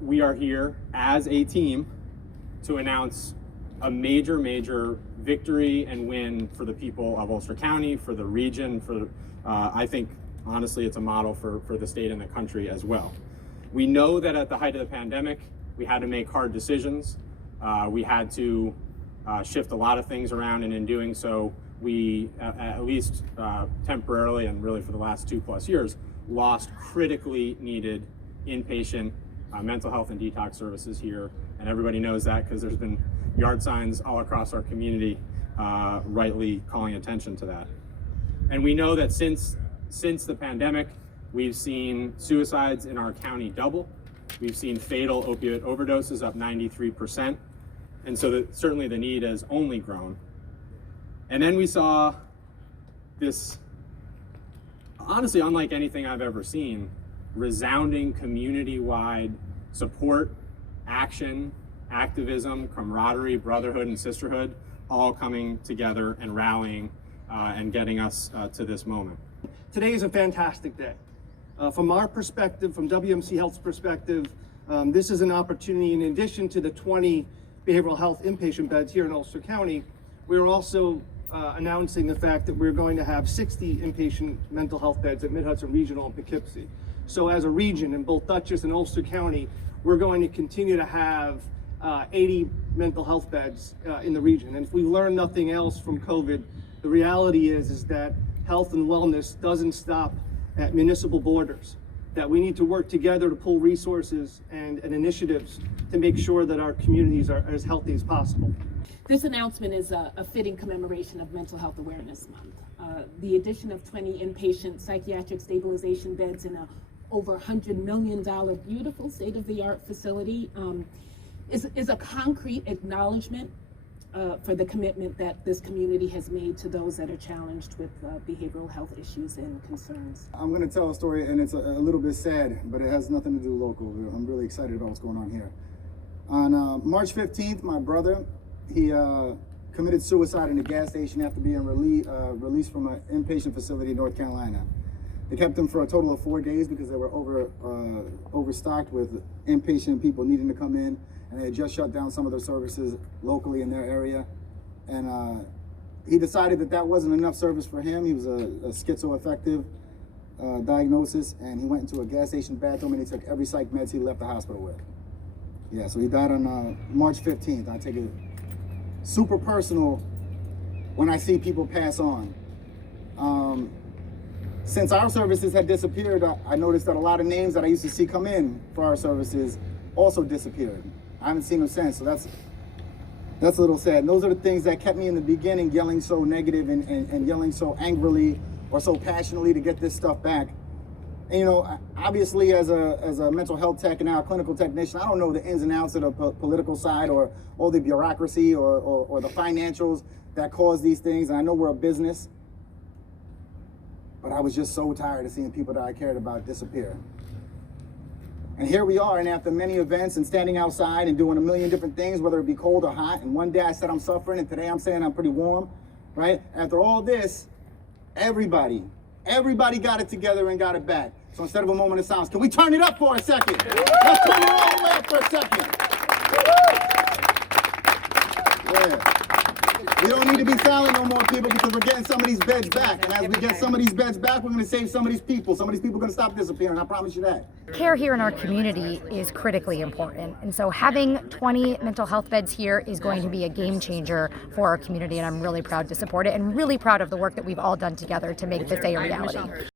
we are here as a team to announce a major victory and win for the people of Ulster County, for the region, I think, honestly, it's a model for the state and the country as well. We know that at the height of the pandemic, we had to make hard decisions. We had to shift a lot of things around, and in doing so, we, at least temporarily and really for the last 2+ years, lost critically needed inpatient mental health and detox services here. And everybody knows that because there's been yard signs all across our community rightly calling attention to that. And we know that since the pandemic, we've seen suicides in our county double. We've seen fatal opioid overdoses up 93%. And so certainly the need has only grown. And then we saw this, honestly, unlike anything I've ever seen, resounding community-wide support, action, activism, camaraderie, brotherhood, and sisterhood, all coming together and rallying and getting us to this moment. Today is a fantastic day. From our perspective, from WMC Health's perspective, this is an opportunity. In addition to the 20 behavioral health inpatient beds here in Ulster County, we're also announcing the fact that we're going to have 60 inpatient mental health beds at Mid-Hudson Regional in Poughkeepsie. So as a region in both Dutchess and Ulster County, we're going to continue to have 80 mental health beds in the region. And if we learn nothing else from COVID, the reality is that health and wellness doesn't stop at municipal borders, that we need to work together to pull resources and initiatives to make sure that our communities are as healthy as possible. This announcement is a fitting commemoration of Mental Health Awareness Month. The addition of 20 inpatient psychiatric stabilization beds in a over $100 million beautiful state-of-the-art facility is a concrete acknowledgement for the commitment that this community has made to those that are challenged with behavioral health issues and concerns. I'm going to tell a story, and it's a little bit sad, but it has nothing to do local. I'm really excited about what's going on here. On March 15th, my brother, he committed suicide in a gas station after being released from an inpatient facility in North Carolina. They kept him for a total of 4 days because they were overstocked with inpatient people needing to come in, and they had just shut down some of their services locally in their area. And he decided that wasn't enough service for him. He was a schizoaffective diagnosis, and he went into a gas station bathroom and he took every psych meds he left the hospital with. Yeah, so he died on March 15th. I take it super personal when I see people pass on. Since our services had disappeared, I noticed that a lot of names that I used to see come in for our services also disappeared. I haven't seen them since, so that's a little sad. And those are the things that kept me in the beginning yelling so negative and yelling so angrily or so passionately to get this stuff back. And, you know, obviously as a mental health tech and now a clinical technician, I don't know the ins and outs of the political side or all the bureaucracy or the financials that cause these things. And I know we're a business, but I was just so tired of seeing people that I cared about disappear. And here we are, and after many events and standing outside and doing a million different things, whether it be cold or hot, and one day I said I'm suffering, and today I'm saying I'm pretty warm, right? After all this, everybody got it together and got it back. So instead of a moment of silence, can we turn it up for a second? Let's turn it all the way up for a second. Yeah. We don't need to be silent no more, people, because we're getting some of these beds back. And as we get some of these beds back, we're going to save some of these people. Some of these people are going to stop disappearing. I promise you that. Care here in our community is critically important. And so having 20 mental health beds here is going to be a game changer for our community. And I'm really proud to support it and really proud of the work that we've all done together to make this a reality.